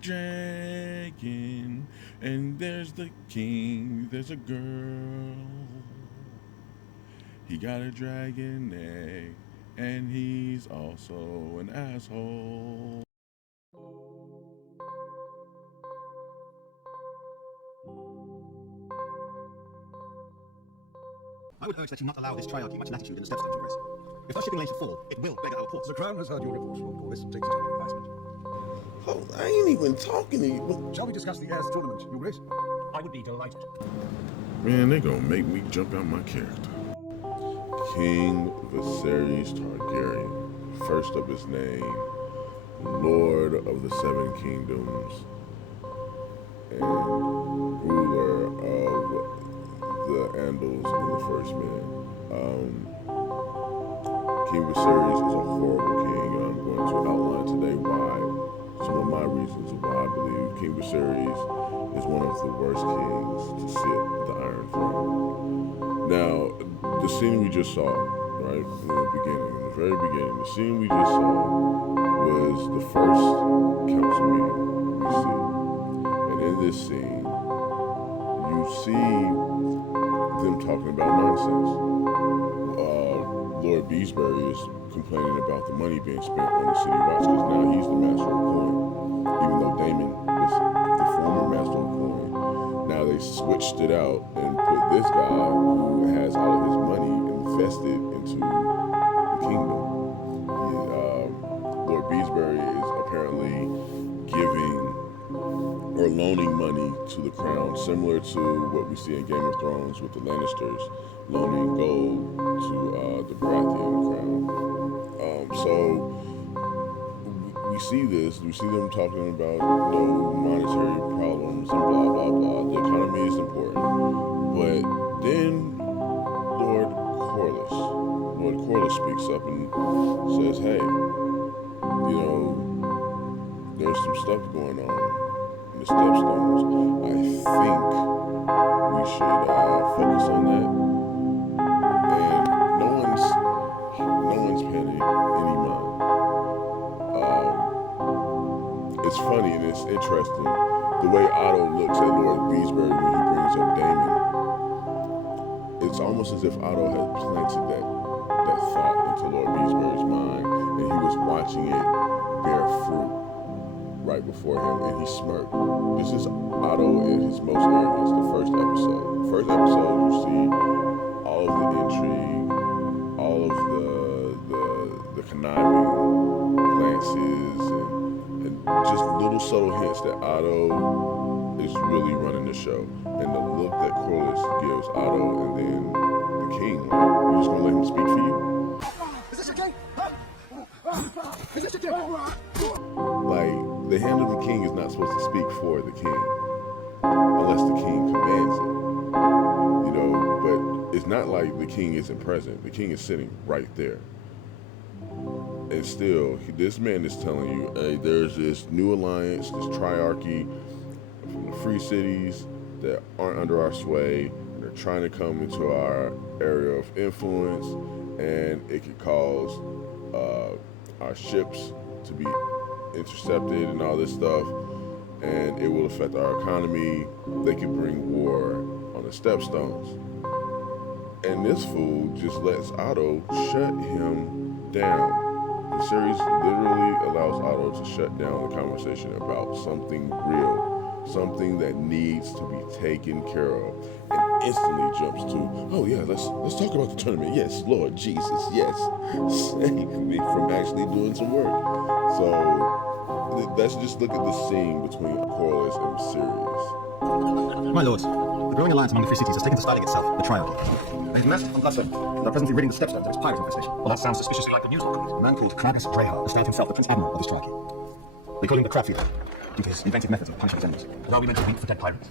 Dragon, and there's the king, there's a girl. He got a dragon egg, and he's also an asshole. I would urge that you not allow this triarchy much latitude in the stepstones, Your Grace. If our shipping lanes should fall, it will beg our ports. The Crown has heard your report, Lord Corlys, and takes it under advisement. Oh, I ain't even talking to you. Shall we discuss the heirs tournament, Your Grace? I would be delighted. Man, they gonna make me jump out my character. King Viserys Targaryen, first of his name, Lord of the Seven Kingdoms, and ruler of the Andals and the First Men. King Viserys is a horrible king, and I'm going to outline today why, some of my reasons why I believe King Viserys is one of the worst kings to sit the Iron Throne. Now, the scene we just saw, right, in the beginning, in the very beginning, the scene we just saw was the first council meeting we see. And in this scene, you see them talking about nonsense. Lord Beesbury is complaining about the money being spent on the city watch because now he's the master of coin. Even though Daemon was the former master of coin, now they switched it out and put this guy who has all of his money invested into the kingdom. Lord Beesbury is apparently giving or loaning money to the crown, similar to what we see in Game of Thrones with the Lannisters loaning gold to the Baratheon crown. So we see this, we see them talking about no monetary problems and blah, blah, blah. The economy is important. But then Lord Corlys speaks up and says, hey, there's some stuff going on in the stepstones. I think we should focus on that. And no one's paying any mind. It's funny and it's interesting the way Otto looks at Lord Beesbury when he brings up Daemon. It's almost as if Otto had planted that thought into Lord Beesbury's mind, and he was watching it bear fruit right before him, and he smirked. This is Otto at his most arrogant. The first episode. First episode, you see all of the intrigue, all of the conniving glances, and just little subtle hints that Otto is really running the show. And the look that Corlys gives Otto, and then the king, like, you just gonna let him speak for you? Is this your king? Is this your king? Like, the hand of the king is not supposed to speak for the king, unless the king commands it. But it's not like the king isn't present. The king is sitting right there. And still, this man is telling you, hey, there's this new alliance, this triarchy from the free cities that aren't under our sway. They're trying to come into our area of influence, and it could cause our ships to be intercepted and all this stuff, and it will affect our economy. They could bring war on the stepstones. And this fool just lets Otto shut him down. The series literally allows Otto to shut down the conversation about something real, something that needs to be taken care of, and instantly jumps to, oh yeah, let's talk about the tournament. Yes, Lord Jesus, yes, save me from actually doing some work. So let's just look at the scene between Corlys and Viserys. My lords, the growing alliance among the free cities has taken to styling itself the triarchy. They've amassed from bloodstone and are presently ridding the stepstones of its pirate infestation. Well, that sounds suspiciously like the news report. A man called Corlys Velaryon has styled himself the Prince Admiral of this triarchy. They call him the Crab Feeder due to his inventive methods of punishing his enemies. And are we meant to wait for dead pirates?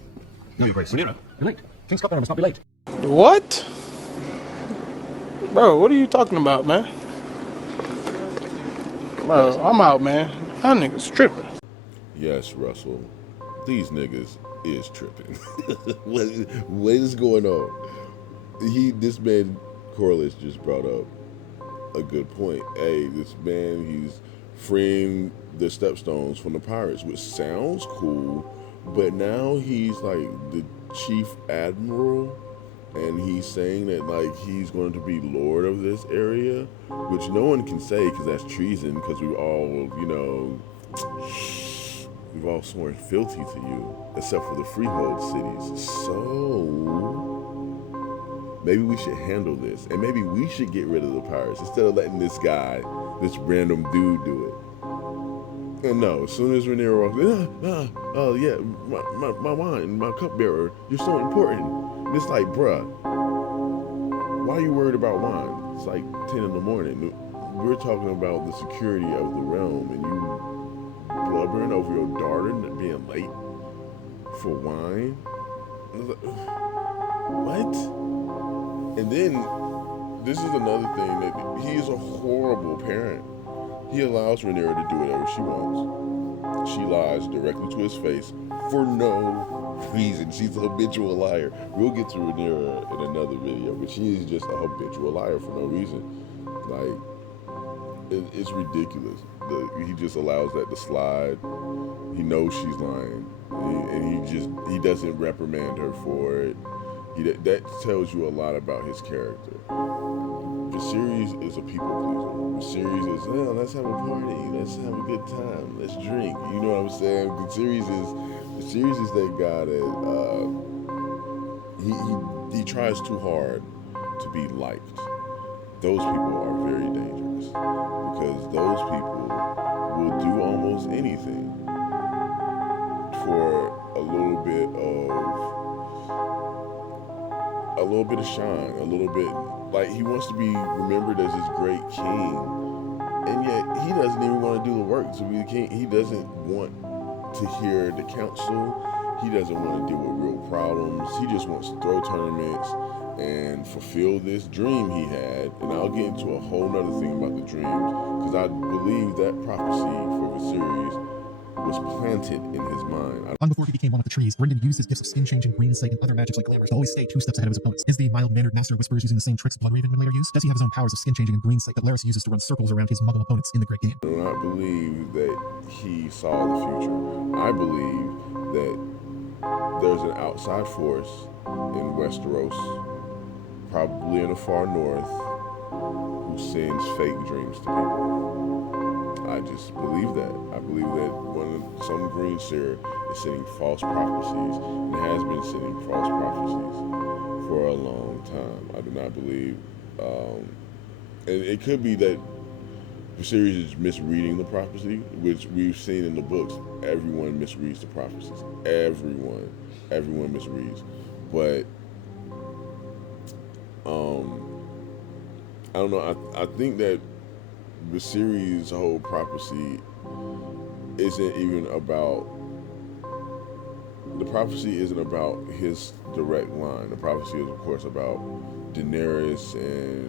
No, Your Grace. Rhoynar, you're late. King's cupbearer must not be late. What? Bro, what are you talking about, man? Bro, I'm out, man. That nigga's tripping. Yes, Russell, these niggas is tripping. What is going on? This man Corlys just brought up a good point. Hey, this man, he's freeing the stepstones from the pirates, which sounds cool, but now he's like the chief admiral, and he's saying that like he's going to be lord of this area, which no one can say because that's treason, because we've all, we've all sworn fealty to you, except for the freehold cities. So maybe we should handle this, and maybe we should get rid of the pirates instead of letting this guy, this random dude, do it. And no, as soon as Rhaenyra walks in, oh yeah, my wine, my cupbearer, you're so important. And it's like, bruh, why are you worried about wine? It's like 10 in the morning. We're talking about the security of the realm, and you blubbering over your daughter being late for wine? What? And then, this is another thing, that he is a horrible parent. He allows Rhaenyra to do whatever she wants. She lies directly to his face for no reason. She's a habitual liar. We'll get to Rhaenyra in another video, but she is just a habitual liar for no reason. Like, it's ridiculous. He just allows that to slide. He knows she's lying, and he doesn't reprimand her for it. That tells you a lot about his character. Viserys is a people pleaser. Viserys is, let's have a party, let's have a good time, let's drink. You know what I'm saying? Viserys is that guy that he tries too hard to be liked. Those people are very dangerous, because those people will do almost anything for a little bit of shine, a little bit. Like, he wants to be remembered as this great king, and yet he doesn't even want to do the work to be the king. He doesn't want to hear the council. He doesn't want to deal with real problems. He just wants to throw tournaments and fulfill this dream he had. And I'll get into a whole nother thing about the dreams, because I believe that prophecy for Viserys was planted in his mind. Long before he became one of the trees, Brendan used his gifts of skin-changing, green sight, and other magics like glamours to always stay 2 steps ahead of his opponents. Is the mild-mannered master of whispers using the same tricks Bloodraven would later use? Does he have his own powers of skin-changing and green sight that Larys uses to run circles around his muggle opponents in the Great Game? I do not believe that he saw the future. I believe that there's an outside force in Westeros, probably in the far north, who sends fake dreams to people. I just believe that. I believe that some green seer is sending false prophecies, and has been sending false prophecies for a long time. I do not believe, and it could be that Viserys is misreading the prophecy, which we've seen in the books. Everyone misreads the prophecies. Everyone misreads. But I don't know. I think that Viserys' whole prophecy isn't even about. The prophecy isn't about his direct line. The prophecy is, of course, about Daenerys and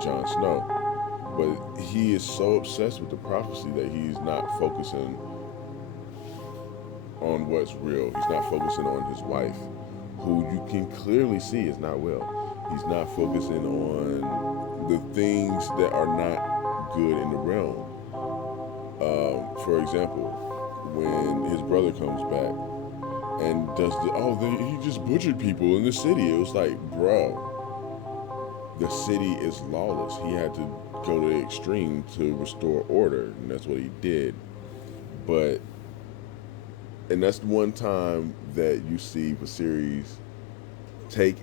Jon Snow. But he is so obsessed with the prophecy that he's not focusing on what's real. He's not focusing on his wife, who you can clearly see is not well. He's not focusing on the things that are not good in the realm. For example, when his brother comes back and does he just butchered people in the city. It was like, bro, the city is lawless. He had to go to the extreme to restore order, and that's what he did. And that's the one time that you see Viserys take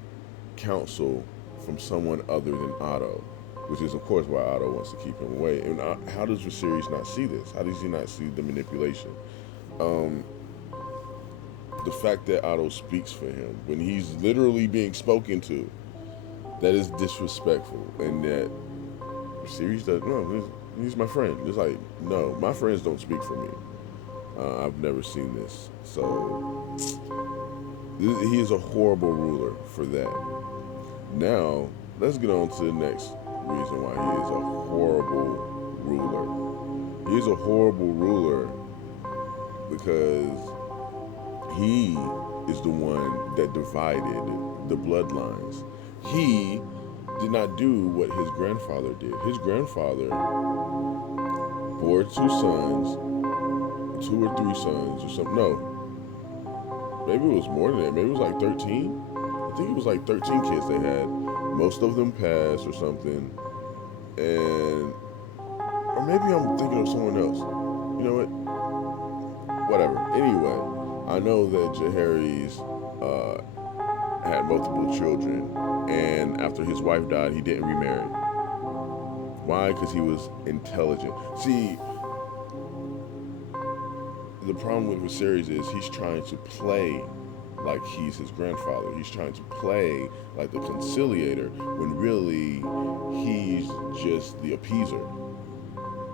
counsel from someone other than Otto, which is, of course, why Otto wants to keep him away. And how does Viserys not see this? How does he not see the manipulation? The fact that Otto speaks for him when he's literally being spoken to, that is disrespectful. And that Viserys does, no, he's my friend. It's like, no, my friends don't speak for me. I've never seen this. So he is a horrible ruler for that. Now, let's get on to the next reason why he is a horrible ruler. He is a horrible ruler because he is the one that divided the bloodlines. he did not do what his grandfather did. His grandfather bore 2 sons, 2 or 3 sons or something. No, maybe it was more than that. Maybe it was like 13. I think it was like 13 kids they had. Most of them passed or something. And, or maybe I'm thinking of someone else. You know what? Whatever. Anyway, I know that Jaehaerys had multiple children, and after his wife died, he didn't remarry. Why? Because he was intelligent. See, the problem with Viserys is he's trying to play like he's his grandfather. He's trying to play like the conciliator when really he's just the appeaser.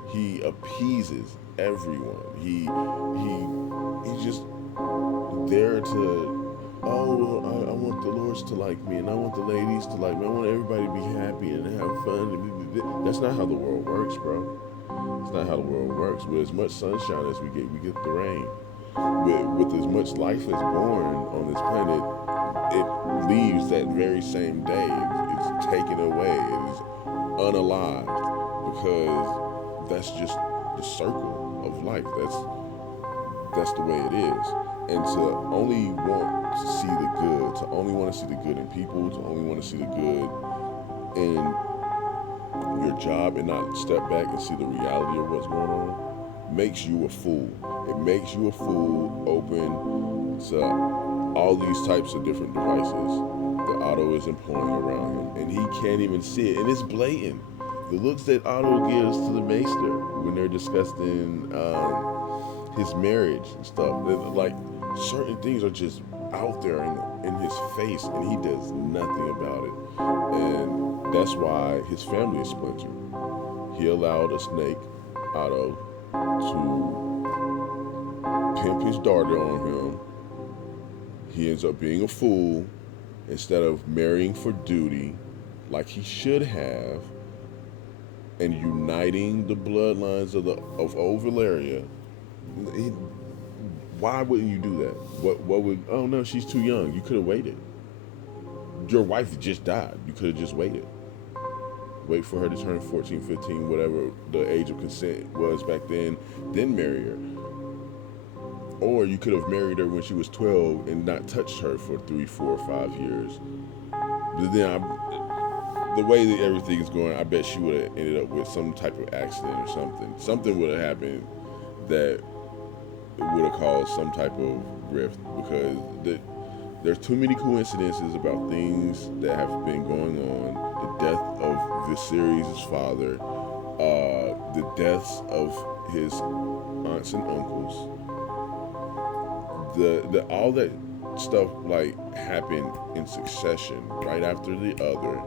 He appeases everyone. He's just there to, I want the lords to like me, and I want the ladies to like me. I want everybody to be happy and have fun. That's not how the world works, bro. It's not how the world works. With as much sunshine as we get the rain. With as much life as born on this planet, it leaves that very same day. It's taken away. It is unalived, because that's just the circle of life. That's the way it is. And to only want to see the good, to only want to see the good in people, to only want to see the good in your job and not step back and see the reality of what's going on, makes you a fool. It makes you a fool open to all these types of different devices that Otto is employing around him, and he can't even see it. And it's blatant. The looks that Otto gives to the Maester when they're discussing his marriage and stuff, like certain things are just out there in his face, and he does nothing about it. And that's why his family is splintered. He allowed a snake, Otto, to pimp his daughter on him. He ends up being a fool instead of marrying for duty like he should have, and uniting the bloodlines of old Valyria. Why wouldn't you do that? What would, oh no, she's too young. You could have waited. Your wife just died. You could have just waited. Wait for her to turn 14, 15, whatever the age of consent was back then marry her. Or you could have married her when she was 12 and not touched her for 3, 4, 5 years. But then the way that everything is going, I bet she would have ended up with some type of accident or something. Something would have happened that would have caused some type of rift, because there's too many coincidences about things that have been going on. The death of Viserys' father, the deaths of his aunts and uncles, all that stuff like happened in succession, right after the other,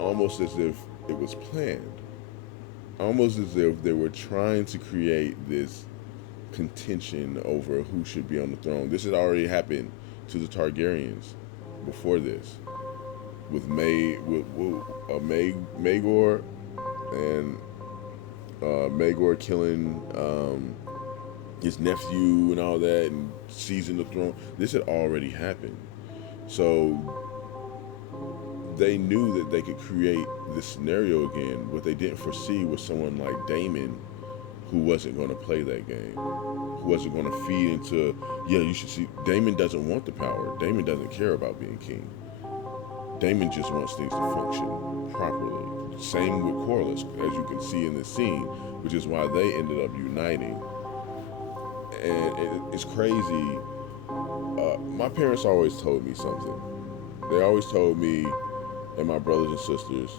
almost as if it was planned, almost as if they were trying to create this contention over who should be on the throne. This had already happened to the Targaryens before this, with Maegor and Maegor killing his nephew and all that, and seizing the throne. This had already happened, so they knew that they could create this scenario again. What they didn't foresee was someone like Daemon, who wasn't going to play that game, who wasn't going to feed into, yeah, you should see, Daemon doesn't want the power. Daemon doesn't care about being king. Daemon just wants things to function properly. Same with Corlys, as you can see in this scene, which is why they ended up uniting. And it's crazy. My parents always told me something. They always told me and my brothers and sisters,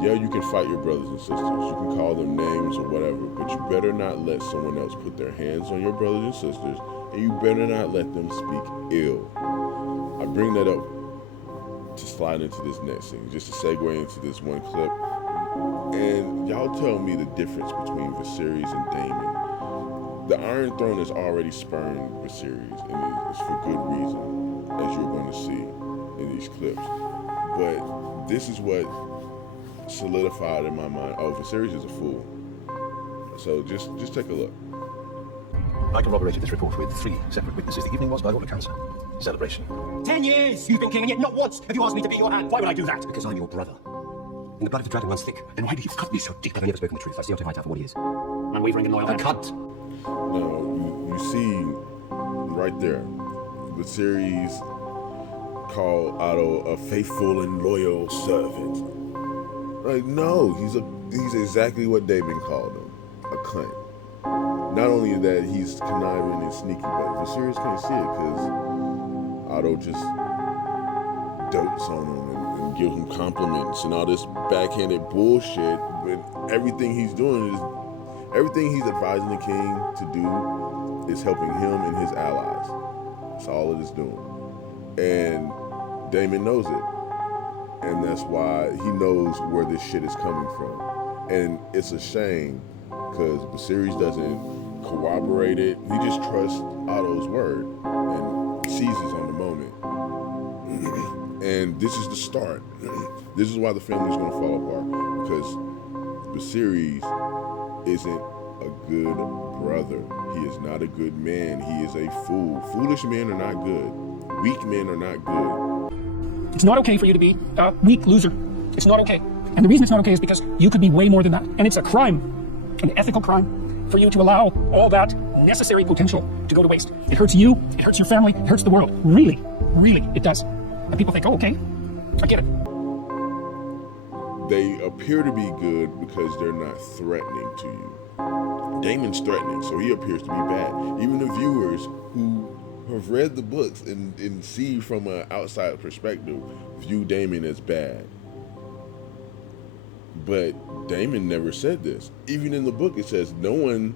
yeah, you can fight your brothers and sisters. You can call them names or whatever, but you better not let someone else put their hands on your brothers and sisters, and you better not let them speak ill. I bring that up to slide into this next thing, just to segue into this one clip. And y'all tell me the difference between Viserys and Daemon. The Iron Throne has already spurned Viserys, and it's for good reason, as you're going to see in these clips. But this is what solidified in my mind, oh, Viserys is a fool. So just take a look. I corroborated this report with 3 separate witnesses. The evening was, by all accounts, celebration. 10 years you've been king, and yet not once have you asked me to be your hand. Why would I do that? Because I'm your brother. And the blood of the dragon runs thick. Then why do you cut me so deep? I've never spoken the truth. I see Otto Hightower for what he is. Unwavering and loyal. A cunt. Now, you see right there, the series called Otto a faithful and loyal servant. Like, no, he's exactly what Daemon called him, a cunt. Not only that, he's conniving and sneaky, but Viserys can't see it because Otto just dotes on him and gives him compliments and all this backhanded bullshit. But everything he's doing is, everything he's advising the king to do is helping him and his allies. That's all it is doing. And Daemon knows it. And that's why he knows where this shit is coming from. And it's a shame because Viserys doesn't corroborate it. He just trusts Otto's word and seizes on the moment. And this is the start. This is why the family's going to fall apart, because Viserys isn't a good brother. He is not a good man. He is a fool. Foolish men are not good. Weak men are not good. It's not okay for you to be a weak loser. It's not okay. And the reason it's not okay is because you could be way more than that. And it's a crime, an ethical crime, for you to allow all that necessary potential to go to waste. It hurts you, it hurts your family, it hurts the world. Really, really, it does. And people think, oh, okay, I get it. They appear to be good because they're not threatening to you. Daemon's threatening, so he appears to be bad. Even the viewers who have read the books and see from an outside perspective view Daemon as bad. But Daemon never said this. Even in the book it says no one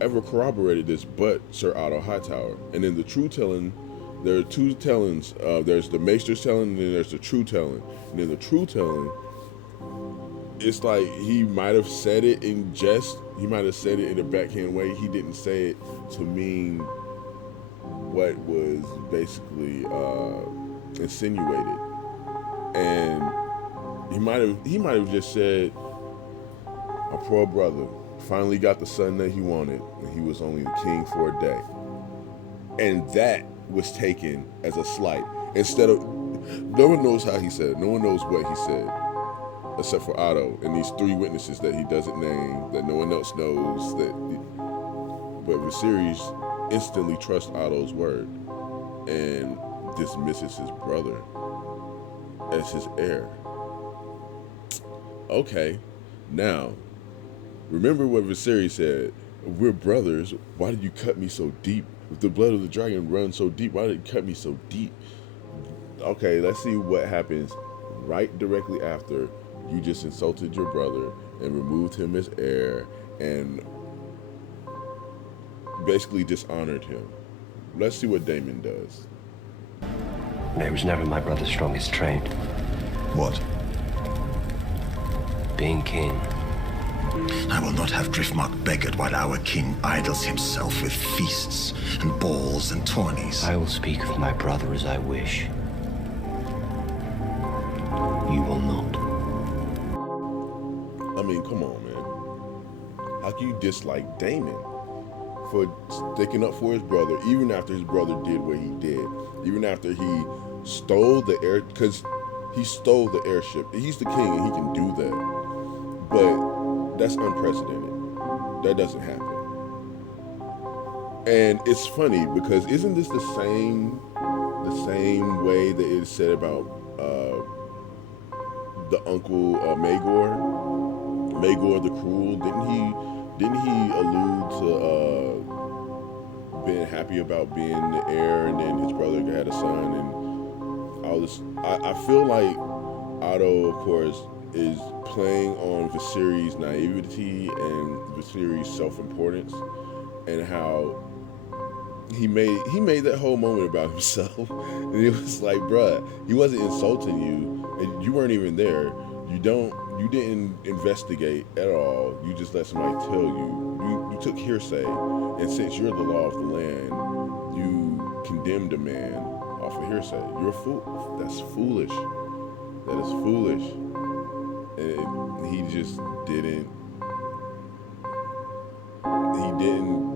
ever corroborated this but Sir Otto Hightower. And in the true telling, there are two tellings. There's the Maester's telling and then there's the true telling. And in the true telling, it's like he might have said it in jest. He might have said it in a backhand way. He didn't say it to mean what was basically insinuated. And he might have just said, a poor brother finally got the son that he wanted, and he was only the king for a day. And that was taken as a slight. Instead of, no one knows how he said it. No one knows what he said, except for Otto and these three witnesses that he doesn't name, that no one else knows. But Viserys instantly trusts Otto's word and dismisses his brother as his heir. Okay, now, remember what Viserys said, we're brothers, why did you cut me so deep? If the blood of the dragon runs so deep, why did you cut me so deep? Okay, let's see what happens right directly after you just insulted your brother and removed him as heir and basically dishonored him. Let's see what Daemon does. It was never my brother's strongest trade. What? Being king. I will not have Driftmark beggared while our king idles himself with feasts and balls and tourneys. I will speak of my brother as I wish. You will not. I mean, come on, man. How can you dislike Daemon for sticking up for his brother, even after his brother did what he did? Even after he stole the air, because he stole the airship. He's the king and he can do that. But that's unprecedented. That doesn't happen. And it's funny because isn't this the same way that it is said about the uncle Maegor the Cruel? Didn't he allude to being happy about being the heir, and then his brother had a son and all this? I feel like Otto, of course, is playing on Viserys' naivety and Viserys' self-importance, and how he made that whole moment about himself. And it was like, bruh, he wasn't insulting you, and you weren't even there. You didn't investigate at all. You just let somebody tell you. You took hearsay, and since you're the law of the land, you condemned a man off of hearsay. You're a fool. That's foolish. That is foolish. And he just didn't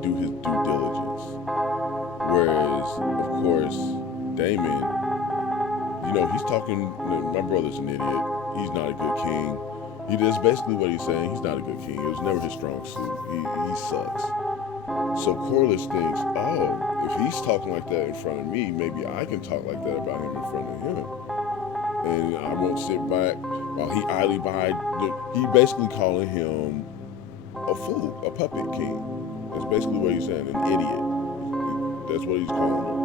do his due diligence. Whereas, of course, Daemon, he's talking, my brother's an idiot. He's not a good king. That's basically what he's saying. He's not a good king. It was never his strong suit. He sucks. So Corlys thinks, oh, if he's talking like that in front of me, maybe I can talk like that about him in front of him. And I won't sit back while he idly behind. He basically calling him a fool, a puppet king. That's basically what he's saying, an idiot. That's what he's calling him.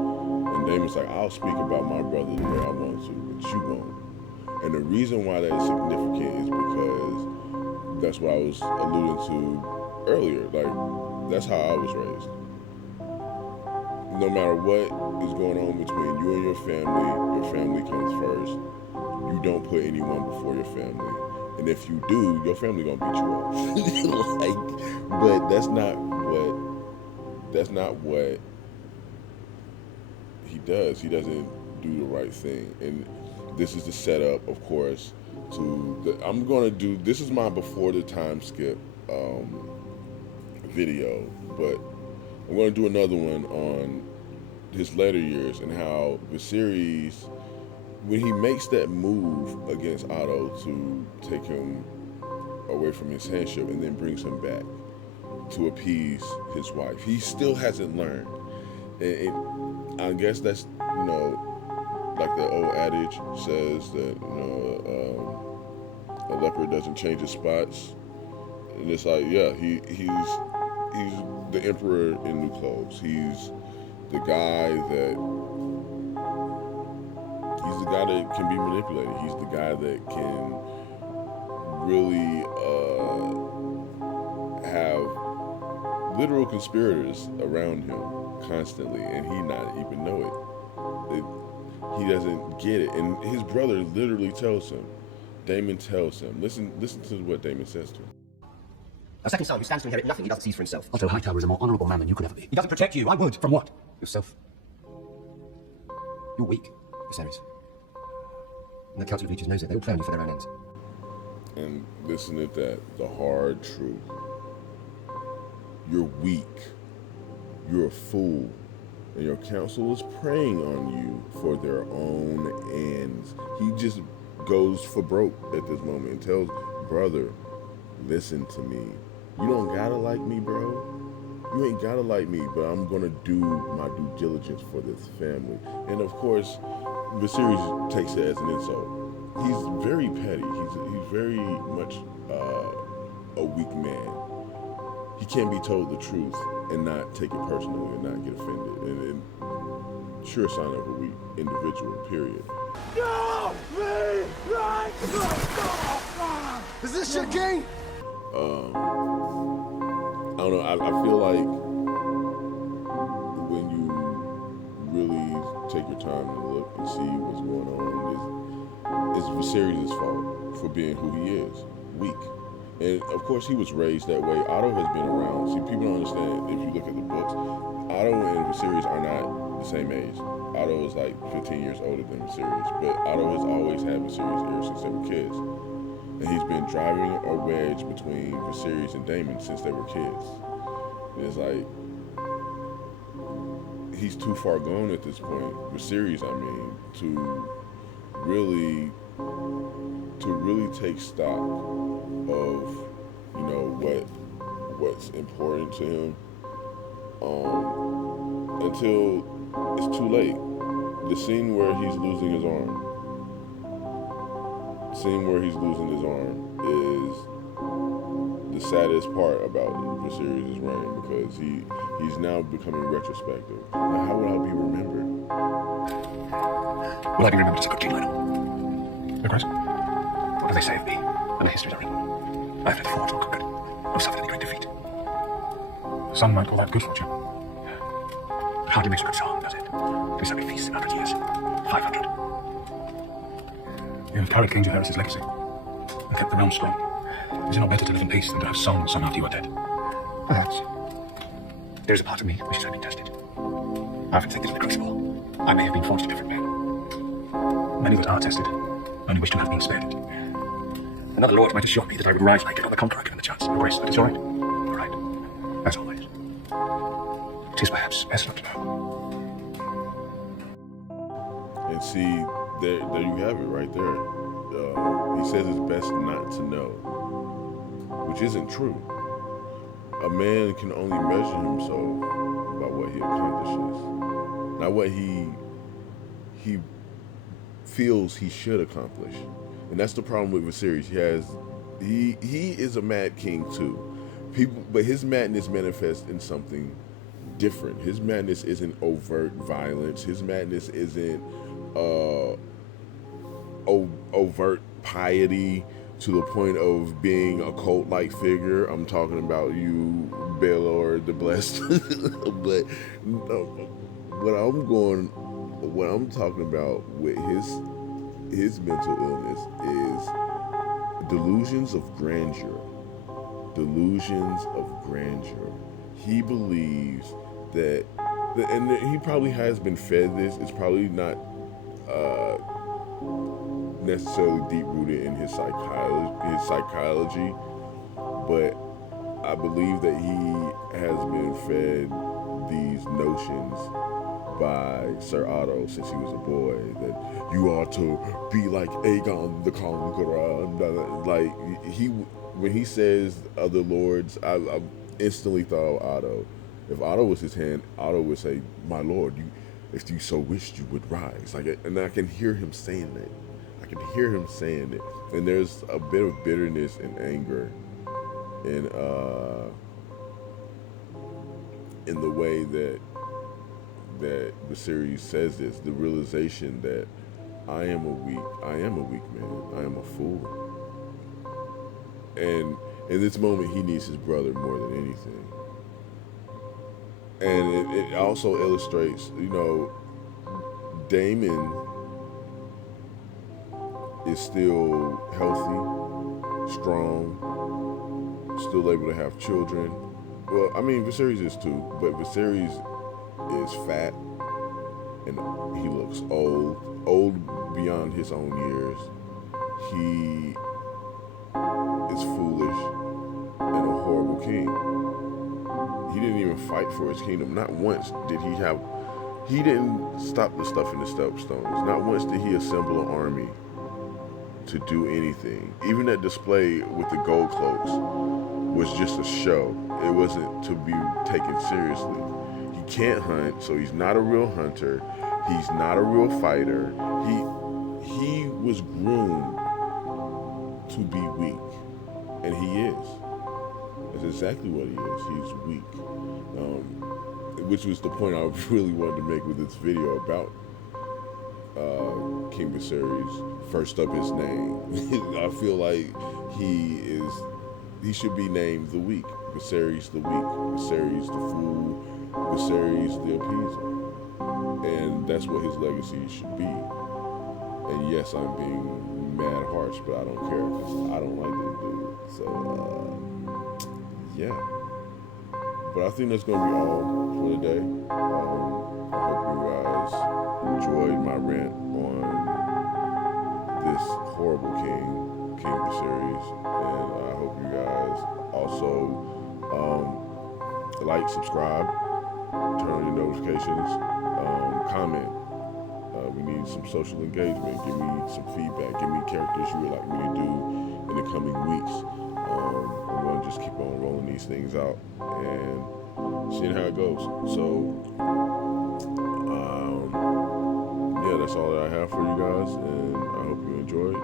And Daemon's like, I'll speak about my brother the way I want to, but you won't. And the reason why that is significant is because that's what I was alluding to earlier. Like, that's how I was raised. No matter what is going on between you and your family comes first. You don't put anyone before your family. And if you do, your family gonna beat you up. But that's not what he does. He doesn't do the right thing. And this is the setup, of course, this is my before the time skip video, but I'm going to do another one on his later years and how Viserys, when he makes that move against Otto to take him away from his handship and then brings him back to appease his wife, he still hasn't learned. And I guess that's, like the old adage says that, a leopard doesn't change his spots. And it's like, yeah, he's the emperor in new clothes. He's the guy that can be manipulated. He's the guy that can really have literal conspirators around him constantly, and he not even know it. He doesn't get it, and his brother literally tells him. Daemon tells him. Listen to what Daemon says to him. A second son who stands to inherit nothing he doesn't seize for himself. Otto Hightower is a more honourable man than you could ever be. He doesn't protect you. I would. From what? Yourself. You're weak, Viserys. And the Council of Leeches knows it. They all play on you for their own ends. And listen to that, the hard truth. You're weak. You're a fool. And your council is preying on you for their own ends. He just goes for broke at this moment and tells, brother, listen to me. You don't gotta like me, bro. You ain't gotta like me, but I'm gonna do my due diligence for this family. And of course, Viserys takes it as an insult. He's very petty. He's very much a weak man. He can't be told the truth and not take it personally and not get offended. And sure sign of a weak individual, period. No! Me! Right! Is this your king? I don't know. I feel like when you really take your time to look and see what's going on, it's Viserys' fault for being who he is, weak. And of course, he was raised that way. Otto has been around. See, people don't understand. If you look at the books, Otto and Viserys are not the same age. Otto is like 15 years older than Viserys, but Otto has always had Viserys ever since they were kids. And he's been driving a wedge between Viserys and Daemon since they were kids. And it's like, he's too far gone at this point, Viserys, I mean, to really take stock of, what's important to him, until it's too late. The scene where he's losing his arm. Is the saddest part about Viserys' reign, because he's now becoming retrospective. Like, how would I be remembered? Will I be remembered as a good king, Lionel? Regret? What do they say of me? And my histories are written. I've never fought or conquered, or suffered any great defeat. Some might call that good fortune. But hardly makes a good song, does it? We sent me feasts in 100 years. 500. You have carried King Viserys' legacy and kept the realm strong. Is it not better to live in peace than to have song after you are dead? Perhaps. There is a part of me which has been tested. I've been taken in the crucible. I may have been forged to different men. Many that are tested only wish to have been spared it. Another lord might assure me that I would rise like on the conqueror given the chance. Your grace, that is all right. All right. As always. It is perhaps best not to know. And see, there you have it right there. He says it's best not to know, which isn't true. A man can only measure himself by what he accomplishes, not what he feels he should accomplish. And that's the problem with Viserys. He is a mad king too. But his madness manifests in something different. His madness isn't overt violence. His madness isn't overt piety to the point of being a cult-like figure. I'm talking about you, Baelor the Blessed. But what I'm talking about with his mental illness is delusions of grandeur. Delusions of grandeur. He believes that, and he probably has been fed this. It's probably not necessarily deep-rooted in his psychology, but I believe that he has been fed these notions by Sir Otto since he was a boy, that you ought to be like Aegon the Conqueror. Like, when he says other lords, I instantly thought of Otto. If Otto was his hand, Otto would say, "My lord, if you so wished, you would rise." And I can hear him saying it. And there's a bit of bitterness and anger in the way that Viserys says this. The realization that I am a weak man. I am a fool. And in this moment, he needs his brother more than anything. And it also illustrates, Daemon is still healthy, strong, still able to have children. Well, I mean, Viserys is too, but Viserys is fat and he looks old beyond his own years. He is foolish and a horrible king. He didn't even fight for his kingdom. Not once did he didn't stop the stuff in the stepstones. Not once did he assemble an army to do anything. Even that display with the gold cloaks was just a show. It wasn't to be taken seriously. He can't hunt, so he's not a real hunter. He's not a real fighter. He was groomed to be weak, and he is. That's exactly what he is. He's weak, which was the point I really wanted to make with this video about King Viserys. First up his name. I feel like he should be named the Weak. Viserys the Weak. Viserys the Fool. Viserys the Appeaser. And that's what his legacy should be. And yes, I'm being mad harsh, but I don't care because I don't like this dude. So, yeah. But I think that's going to be all for today. I hope you guys enjoyed my rant on this horrible King Viserys, and I hope you guys also like, subscribe, turn on your notifications, comment. We need some social engagement. Give me some feedback. Give me characters you would like me to do in the coming weeks. I'm going to just keep on rolling these things out and seeing how it goes. So, yeah, that's all that I have for you guys, and I hope you enjoyed.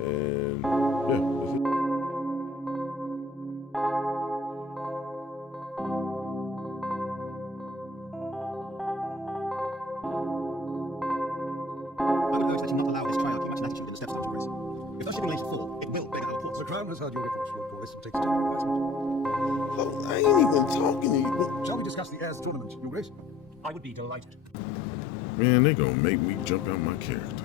And yeah, that's it. I would urge that you not allow this trial to much latitude in the steps of Congress. If our simulation fall, it will beg our applause. The Crown has heard your report, Lord Corlys, and takes it under advisement. Oh, I ain't even talking to you. Shall we discuss the heirs tournament, Your Grace? I would be delighted. Man, they gonna make me jump out my character.